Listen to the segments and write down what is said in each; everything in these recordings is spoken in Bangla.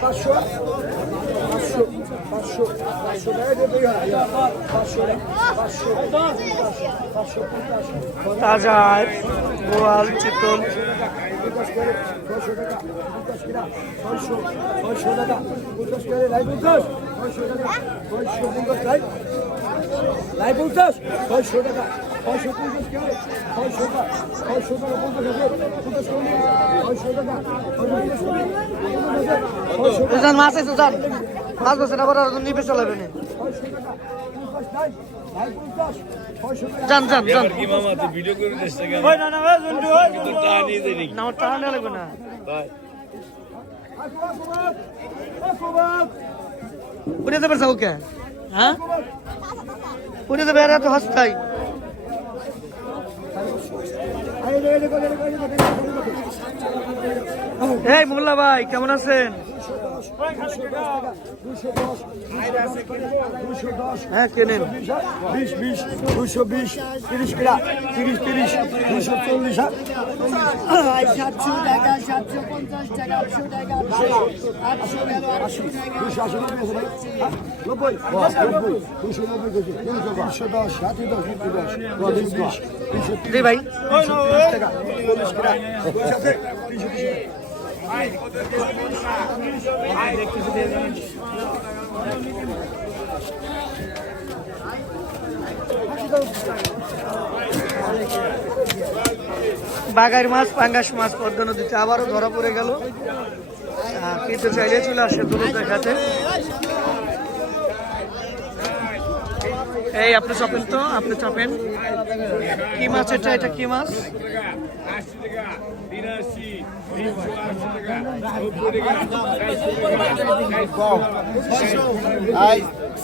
পাঁচশো পাঁচশো পাঁচশো পাঁচশো পাঁচশো পাঁচশো পাঁচশো তাজা গোয়াল চিতল। ছয়শো টাকা ছয়শো ছয়শো টাকা। পঞ্চাশ করে লাই পঞ্চাশ ছয়শো টাকা ছয়শো পঞ্চাশ লাই লাই পঞ্চাশ ছয়শো টাকা ছয়শো পঞ্চাশ করে ছয়শো টাকা ছয়শো টাকা পঞ্চাশ হাজার পঞ্চাশ করে ছয়শো টাকা পঞ্চাশ সুজান মাছ আছে সুজান মাছ বসে না করার জন্য নিবে চলাবে না জান জান জান কি মামা তুই ভিডিও করে দিস কেন? ওই না না ওই জন্টু ওই তা নিয়ে দেনি না ওর টাকা লাগবে না। আকবর আকবর পুনে যাবে সাউকে হ্যাঁ? পুনে যাবে এরা তো হস্তাই। এই মোল্লা ভাই কেমন আছেন? হ্যাঁ কেনেন বিশ বিশ দুশো বিশ তিরিশ কিরা তিরিশ তিরিশ দুশো চল্লিশ সাতশো টাকা সাতশো পঞ্চাশ টাকা আটশো টাকা আটশো আশি দুশো আশি নব্বই আছে ভাই? নব্বই নব্বই দুশো নব্বই কেজি দশ ষাটি দশ সত্তর দশ বিশ ভাই। তিরিশ মাছ, পাঙ্গাস মাছ, পদ্মা নদীতে আবারও ধরা পড়ে গেল। কিন্তু চাইলে চলে আসে দূর দেখাতে এই, আপনি চাপেন তো, আপনি চাপেন। কি মাছ এটা? এটা কি মাছ?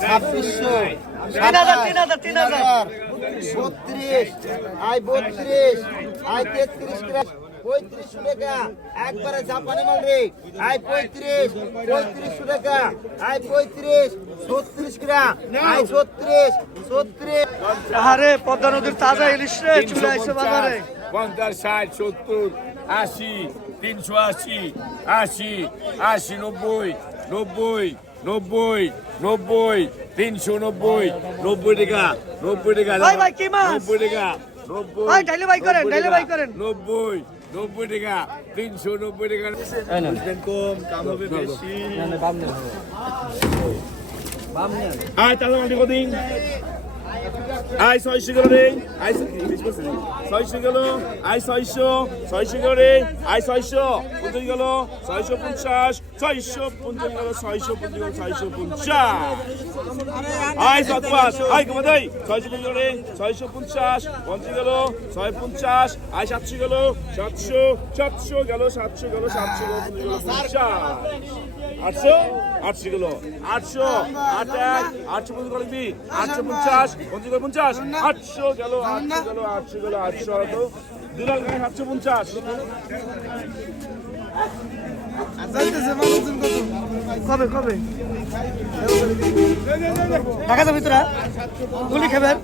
ছাব্বিশশো তিন হাজার তিন হাজার। বত্রিশ আই বত্রিশ আই তেত্রিশ পঁয়ত্রিশশো টাকা। একবারে জাপানি মাল রে। আই পঁয়ত্রিশ পঁয়ত্রিশশো টাকা। আই পঁয়ত্রিশ ছত্রিশ গ্রা আই ছত্রিশ ছত্রিশ। আরে পদ্মা নদীর তাজা ইলিশ রে চলে আসছে বাজারে। পঞ্চাশ ষাট সত্তর আশি তিনশো আশি আশি আশি নব্বই নব্বই নব্বই নব্বই তিনশো নব্বই নব্বই টাকা নব্বই টাকা ভাই, ভাই, কি মাছ? নব্বই টাকা নব্বই নব্বই। নব্বই টাকা তিনশো নব্বই টাকা। কম কাম হবে বেশি। আয় তাহলে কদিন? আয় ছয়শো গেল রে। আয় ছয়শো গেল। আয় ছয়শো। ছয়শো গেল রে। আয় ছয়শো। পঞ্চাশ গেল। ছয়শো পঞ্চাশ। ছয়শো পঞ্চাশ গেল। ছয়শো পঞ্চাশ গেল। ছয়শো পঞ্চাশ। আয় সাতপাস আয় কমা দেই। ছয়শো পঞ্চাশ রে। ছয়শো পঞ্চাশ। পঞ্চাশ গেল। ছয় পঞ্চাশ। আয় সাতশো গেল। সাতশো। সাতশো গেল। সাতশো গেল। সাতশো গেল। পঞ্চাশ আটশো? আটশো গেল। আটশো। আট এক। আটশো পঞ্চাশ আটশো পঞ্চাশ। পঞ্চাশ। গেল পঞ্চাশ আটশো গেল আটশো গেল আটশো গেল আটশো তো দু লাখ টাকা সাতশো পঞ্চাশ কবে কবে? ঢাকা যাবি তোরা? গুলি খাবেন